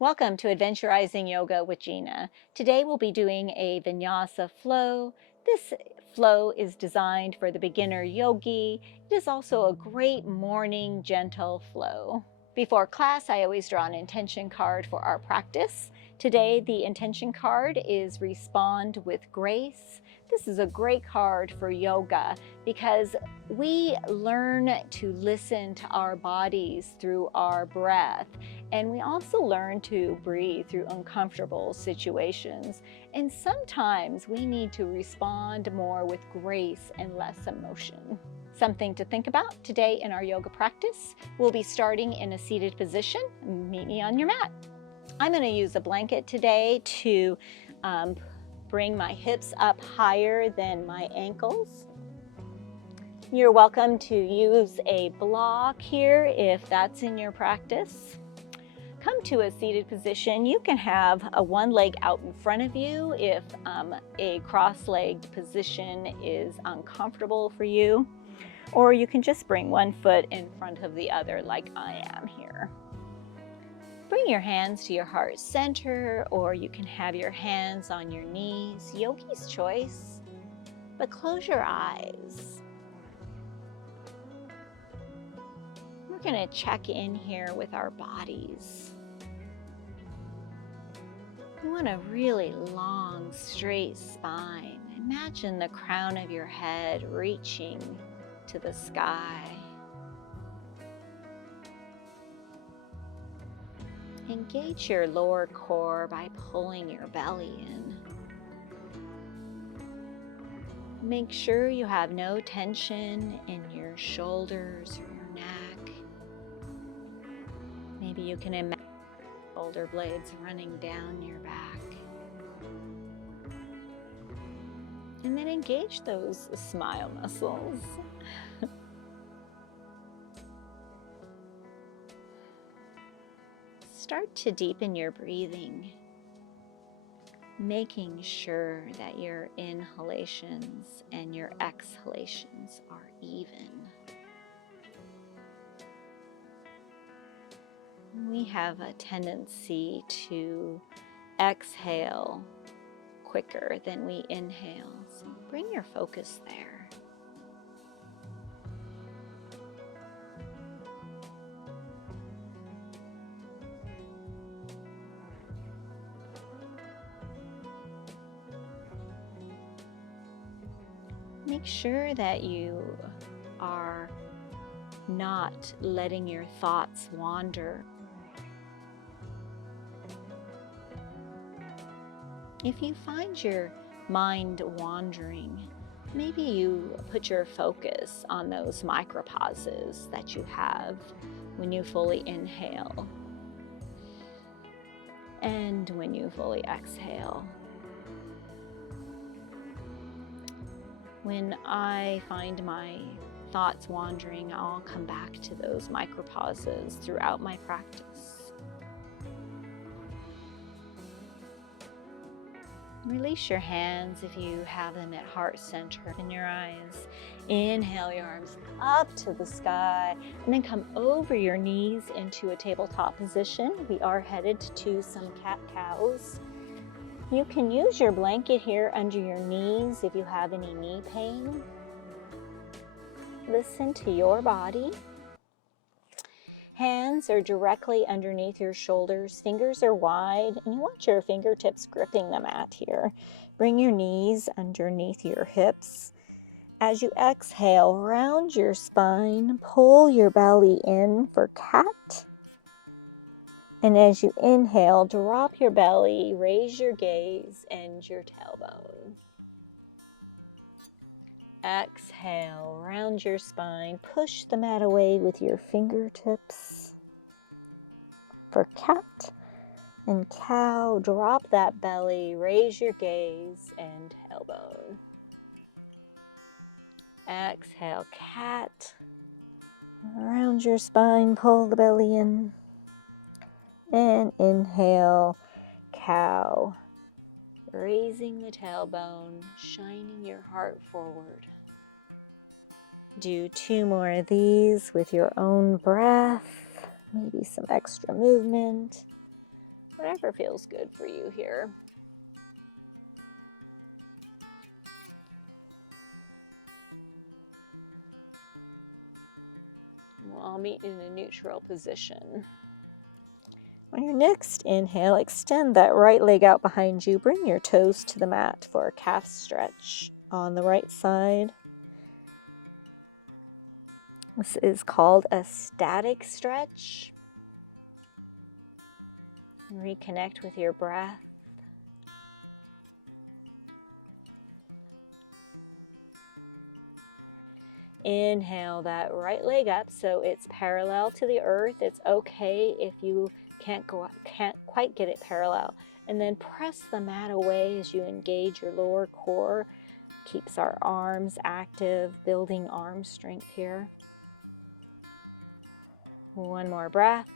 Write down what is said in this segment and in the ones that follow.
Welcome to Adventurizing Yoga with Gina. Today we'll be doing a vinyasa flow. This flow is designed for the beginner yogi. It is also a great morning gentle flow. Before class, I always draw an intention card for our practice. Today, the intention card is Respond with Grace. This is a great card for yoga because we learn to listen to our bodies through our breath. And we also learn to breathe through uncomfortable situations. And sometimes we need to respond more with grace and less emotion. Something to think about today in our yoga practice. We'll be starting in a seated position. Meet me on your mat. I'm going to use a blanket today to bring my hips up higher than my ankles. You're welcome to use a block here if that's in your practice. Come to a seated position. You can have one leg out in front of you if a cross-legged position is uncomfortable for you, or you can just bring one foot in front of the other like I am here. Bring your hands to your heart center, or you can have your hands on your knees, yogi's choice, but close your eyes. We're going to check in here with our bodies. You want a really long, straight spine. Imagine the crown of your head reaching to the sky. Engage your lower core by pulling your belly in. Make sure you have no tension in your shoulders or your neck. Maybe you can imagine shoulder blades running down your back. And then engage those smile muscles. Start to deepen your breathing, making sure that your inhalations and your exhalations are even. We have a tendency to exhale quicker than we inhale, so bring your focus there. Make sure that you are not letting your thoughts wander. If you find your mind wandering, maybe you put your focus on those micropauses that you have when you fully inhale and when you fully exhale. When I find my thoughts wandering, I'll come back to those micropauses throughout my practice. Release your hands if you have them at heart center. Open your eyes. Inhale your arms up to the sky, and then come over your knees into a tabletop position. We are headed to some cat-cows. You can use your blanket here under your knees if you have any knee pain. Listen to your body. Hands are directly underneath your shoulders. Fingers are wide, and you want your fingertips gripping the mat here. Bring your knees underneath your hips. As you exhale, round your spine, pull your belly in for cat. And as you inhale, drop your belly, raise your gaze and your tailbone. Exhale, round your spine, push the mat away with your fingertips. For cat and cow, drop that belly, raise your gaze and tailbone. Exhale, cat. Round your spine, pull the belly in. And inhale, cow. Raising the tailbone, shining your heart forward. Do 2 more of these with your own breath, maybe some extra movement. Whatever feels good for you here. We'll all meet in a neutral position. On your next inhale, extend that right leg out behind you. Bring your toes to the mat for a calf stretch on the right side. This is called a static stretch. Reconnect with your breath. Inhale that right leg up so it's parallel to the earth. It's okay if you can't quite get it parallel. And then press the mat away as you engage your lower core. Keeps our arms active, building arm strength here. One more breath.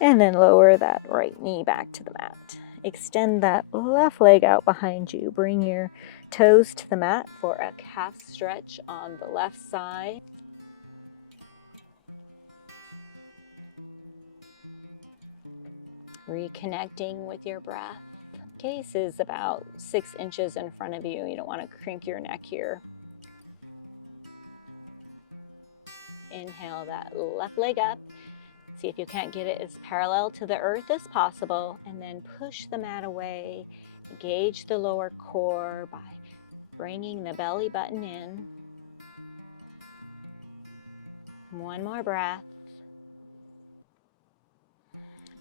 And then lower that right knee back to the mat. Extend that left leg out behind you. Bring your toes to the mat for a calf stretch on the left side. Reconnecting with your breath. Case is about 6 inches in front of you. You don't want to crank your neck here. Inhale that left leg up. See if you can't get it as parallel to the earth as possible, and then push the mat away. Engage the lower core by bringing the belly button in. One more breath.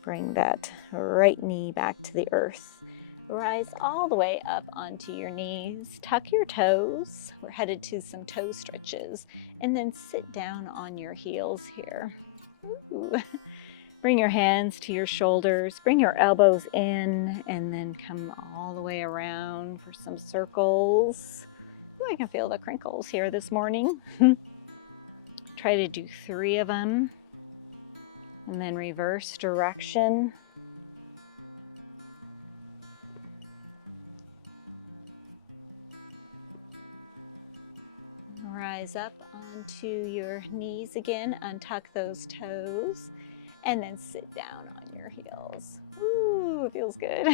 Bring that right knee back to the earth. Rise all the way up onto your knees. Tuck your toes. We're headed to some toe stretches. And then sit down on your heels here. Ooh. Bring your hands to your shoulders. Bring your elbows in and then come all the way around for some circles. Ooh, I can feel the crinkles here this morning. Try to do 3 of them. And then reverse direction. Rise up onto your knees again, untuck those toes, and then sit down on your heels. Ooh, it feels good.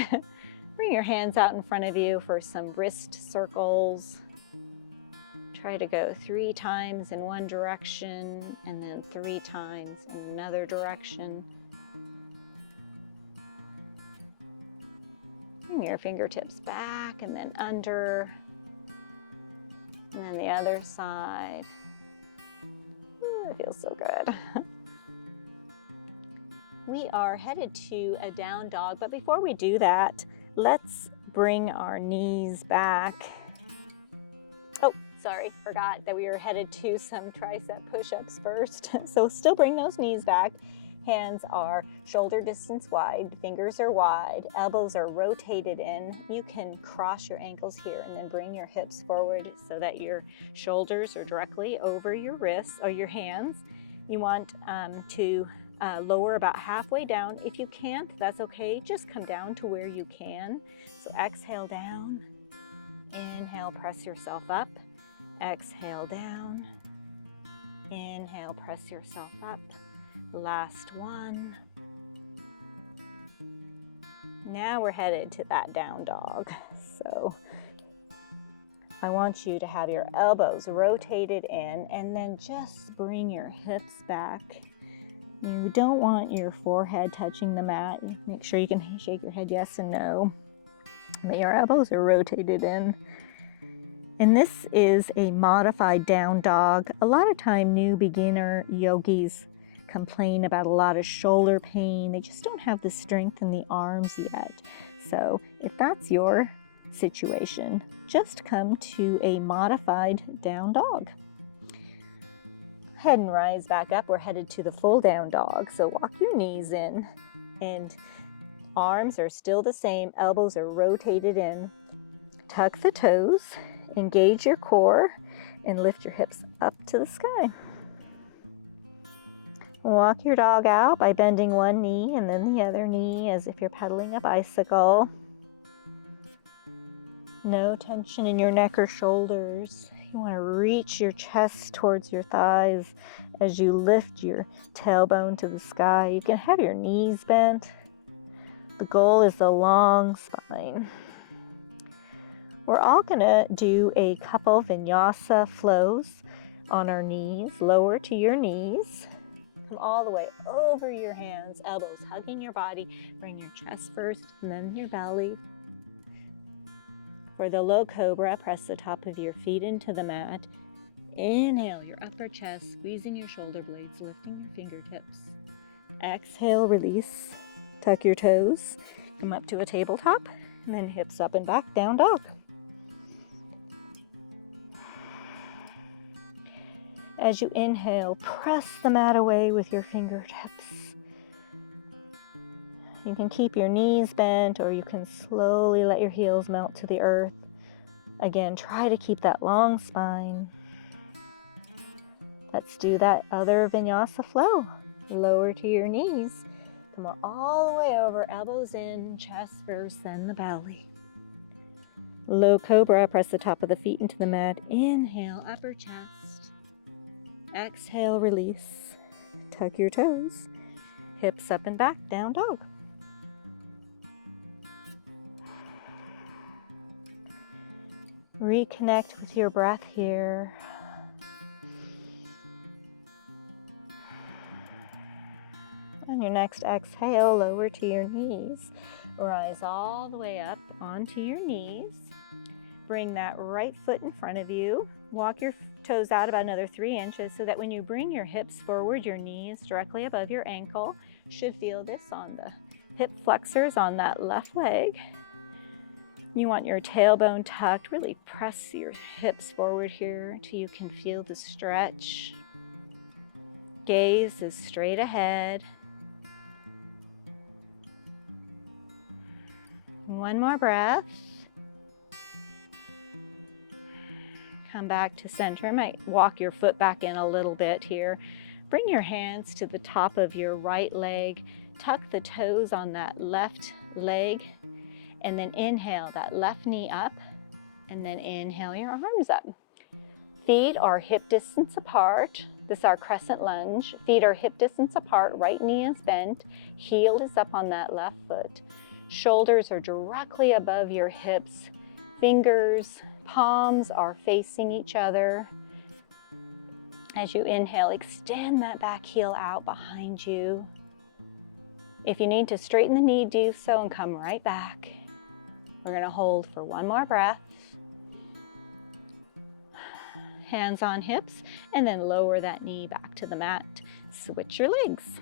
Bring your hands out in front of you for some wrist circles. Try to go 3 times in one direction and then 3 times in another direction. Bring your fingertips back and then under. And then the other side. Ooh, it feels so good. We are headed to a down dog, but before we do that, let's bring our knees back. Oh, sorry, forgot that we were headed to some tricep push-ups first. So still bring those knees back. Hands are shoulder distance wide, fingers are wide, elbows are rotated in. You can cross your ankles here and then bring your hips forward so that your shoulders are directly over your wrists or your hands. You want to lower about halfway down. If you can't, that's okay. Just come down to where you can. So exhale down. Inhale, press yourself up. Exhale down. Inhale, press yourself up. Last one. Now we're headed to that down dog. So I want you to have your elbows rotated in and then just bring your hips back. You don't want your forehead touching the mat. Make sure you can shake your head yes and no. But your elbows are rotated in. And this is a modified down dog. A lot of time new beginner yogis complain about a lot of shoulder pain. They just don't have the strength in the arms yet. So if that's your situation, just come to a modified down dog. Head and rise back up. We're headed to the full down dog. So walk your knees in and arms are still the same. Elbows are rotated in. Tuck the toes, engage your core, and lift your hips up to the sky. Walk your dog out by bending one knee and then the other knee as if you're pedaling a bicycle. No tension in your neck or shoulders. You want to reach your chest towards your thighs As you lift your tailbone to the sky, you can have your knees bent. The goal is a long spine. We're all going to do a couple vinyasa flows on our knees. Lower to your knees. Come all the way over your hands, elbows hugging your body. Bring your chest first and then your belly. For the low cobra, press the top of your feet into the mat. Inhale your upper chest, squeezing your shoulder blades, lifting your fingertips. Exhale, release. Tuck your toes. Come up to a tabletop, and then hips up and back, down dog. As you inhale, press the mat away with your fingertips. You can keep your knees bent, or you can slowly let your heels melt to the earth. Again, try to keep that long spine. Let's do that other vinyasa flow. Lower to your knees. Come all the way over, elbows in, chest first, then the belly. Low cobra, press the top of the feet into the mat. Inhale, upper chest. Exhale, release. Tuck your toes. Hips up and back, down dog. Reconnect with your breath here. On your next exhale, lower to your knees. Rise all the way up onto your knees. Bring that right foot in front of you. Walk your toes out about another 3 inches so that when you bring your hips forward, your knees directly above your ankle. Should feel this on the hip flexors on that left leg. You want your tailbone tucked. Really press your hips forward here until you can feel the stretch. Gaze is straight ahead. One more breath. Come back to center. Might walk your foot back in a little bit here. Bring your hands to the top of your right leg. Tuck the toes on that left leg. And then inhale that left knee up. And then inhale your arms up. Feet are hip distance apart. This is our crescent lunge. Feet are hip distance apart. Right knee is bent. Heel is up on that left foot. Shoulders are directly above your hips. Fingers, palms are facing each other. As you inhale, extend that back heel out behind you. If you need to straighten the knee, do so and come right back. We're going to hold for one more breath. Hands on hips, and then lower that knee back to the mat. Switch your legs.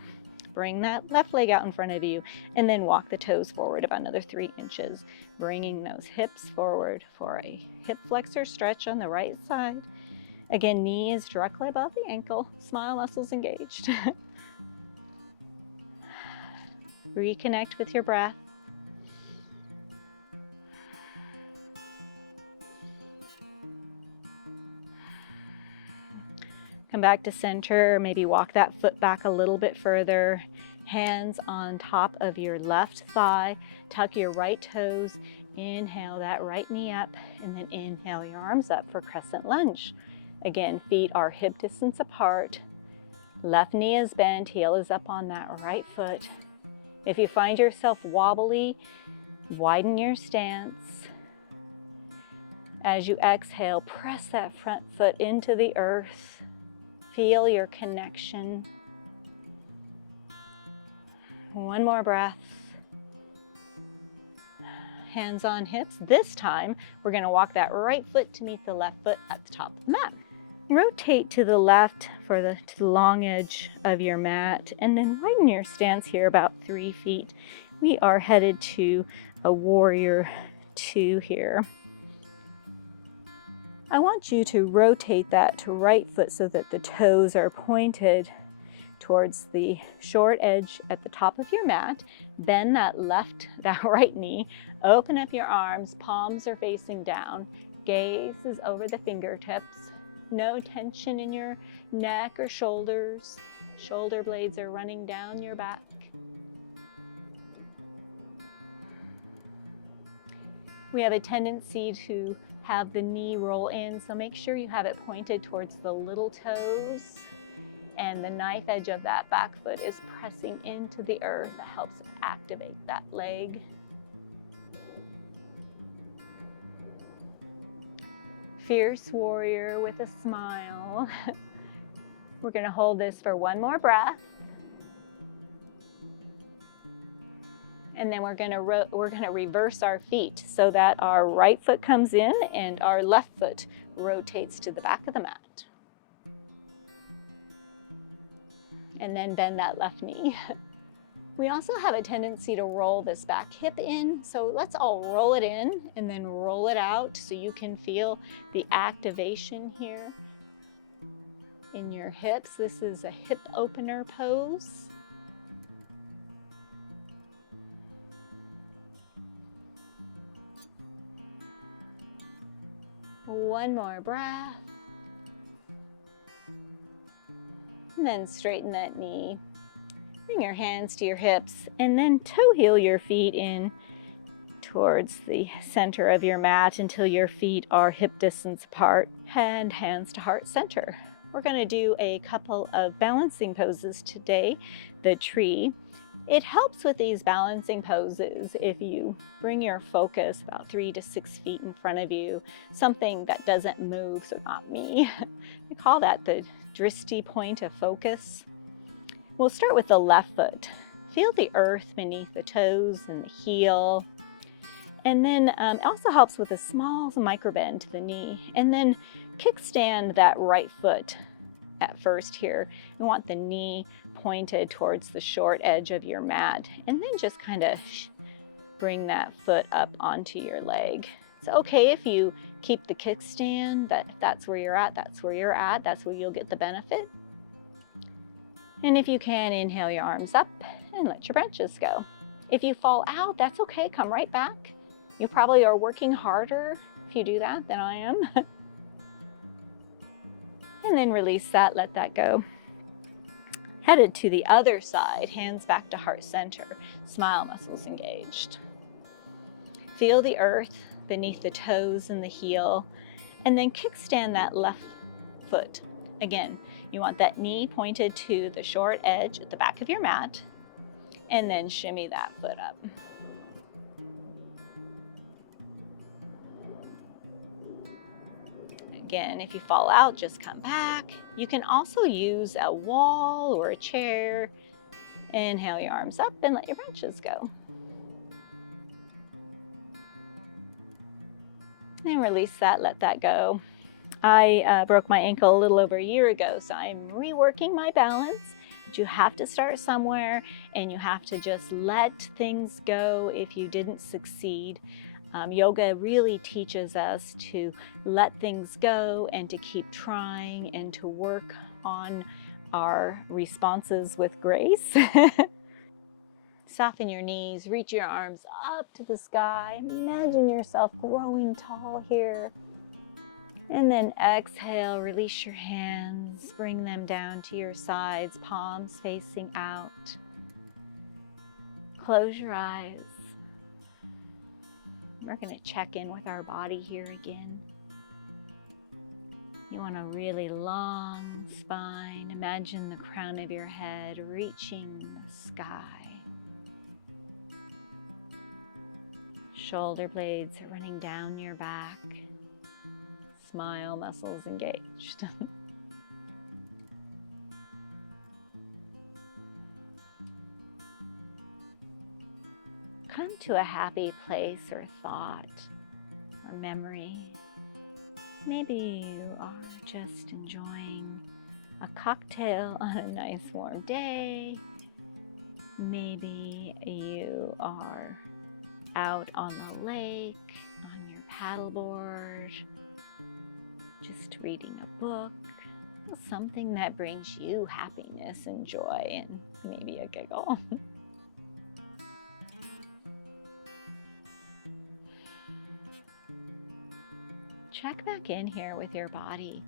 Bring that left leg out in front of you, and then walk the toes forward about another 3 inches, bringing those hips forward for a hip flexor stretch on the right side. Again, knee is directly above the ankle, smile muscles engaged. Reconnect with your breath. Come back to center, maybe walk that foot back a little bit further. Hands on top of your left thigh. Tuck your right toes. Inhale that right knee up, and then inhale your arms up for crescent lunge. Again, feet are hip distance apart. Left knee is bent, heel is up on that right foot. If you find yourself wobbly, widen your stance. As you exhale, press that front foot into the earth. Feel your connection. One more breath. Hands on hips. This time, we're going to walk that right foot to meet the left foot at the top of the mat. Rotate to the left to the long edge of your mat, and then widen your stance here about 3 feet. We are headed to a warrior 2 here. I want you to rotate that to right foot so that the toes are pointed towards the short edge at the top of your mat. Bend that right knee. Open up your arms. Palms are facing down. Gaze is over the fingertips. No tension in your neck or shoulders. Shoulder blades are running down your back. We have a tendency to have the knee roll in, so make sure you have it pointed towards the little toes. and the knife edge of that back foot is pressing into the earth. That helps activate that leg. Fierce warrior with a smile. We're going to hold this for one more breath. And then we're going to reverse our feet so that our right foot comes in and our left foot rotates to the back of the mat. And then bend that left knee. We also have a tendency to roll this back hip in, so let's all roll it in and then roll it out so you can feel the activation here in your hips. This is a hip opener pose. One more breath. And then straighten that knee. Bring your hands to your hips and then toe heel your feet in towards the center of your mat until your feet are hip distance apart and hands to heart center. We're going to do a couple of balancing poses today. The tree. It helps with these balancing poses if you bring your focus about 3 to 6 feet in front of you, something that doesn't move, so not me. I call that the drishti point of focus. We'll start with the left foot. Feel the earth beneath the toes and the heel. And then it also helps with a small micro bend to the knee. And then kickstand that right foot at first here. You want the knee pointed towards the short edge of your mat. And then just kind of bring that foot up onto your leg. It's okay if you keep the kickstand, if that's where you're at, that's where you're at. That's where you'll get the benefit. And if you can, inhale your arms up and let your branches go. If you fall out, that's okay. Come right back. You probably are working harder if you do that than I am. And then release that, let that go. Headed to the other side, hands back to heart center, smile muscles engaged. Feel the earth beneath the toes and the heel, and then kickstand that left foot. Again, you want that knee pointed to the short edge at the back of your mat, and then shimmy that foot up. Again, if you fall out, just come back. You can also use a wall or a chair. Inhale your arms up and let your branches go. And release that, let that go. I broke my ankle a little over a year ago, so I'm reworking my balance. But you have to start somewhere, and you have to just let things go if you didn't succeed. Yoga really teaches us to let things go and to keep trying and to work on our responses with grace. Soften your knees, reach your arms up to the sky. Imagine yourself growing tall here. And then exhale, release your hands, bring them down to your sides, palms facing out. Close your eyes. We're going to check in with our body here again. You want a really long spine. Imagine the crown of your head reaching the sky. Shoulder blades are running down your back. Smile muscles engaged. Come to a happy place or thought or memory. Maybe you are just enjoying a cocktail on a nice warm day. Maybe you are out on the lake, on your paddleboard, just reading a book, something that brings you happiness and joy and maybe a giggle. Check back in here with your body.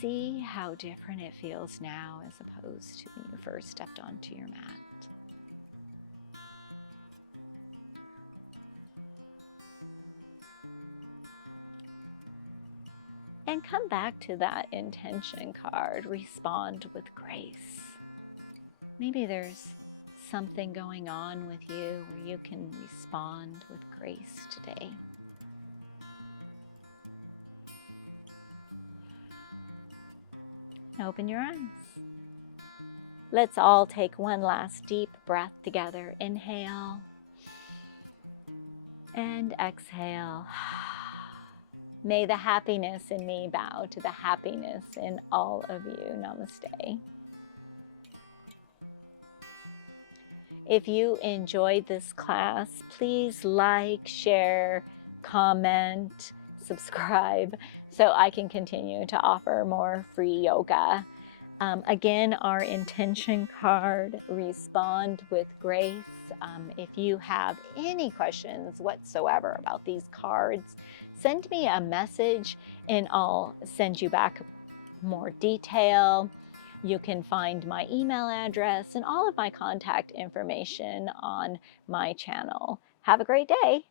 See how different it feels now as opposed to when you first stepped onto your mat. And come back to that intention card. Respond with grace. Maybe there's something going on with you where you can respond with grace today. Open your eyes. Let's all take one last deep breath together. Inhale and exhale. May the happiness in me bow to the happiness in all of you. Namaste. If you enjoyed this class, please like, share, comment, subscribe so I can continue to offer more free yoga. Again, our intention card, respond with grace. If you have any questions whatsoever about these cards, send me a message and I'll send you back more detail. You can find my email address and all of my contact information on my channel. Have a great day.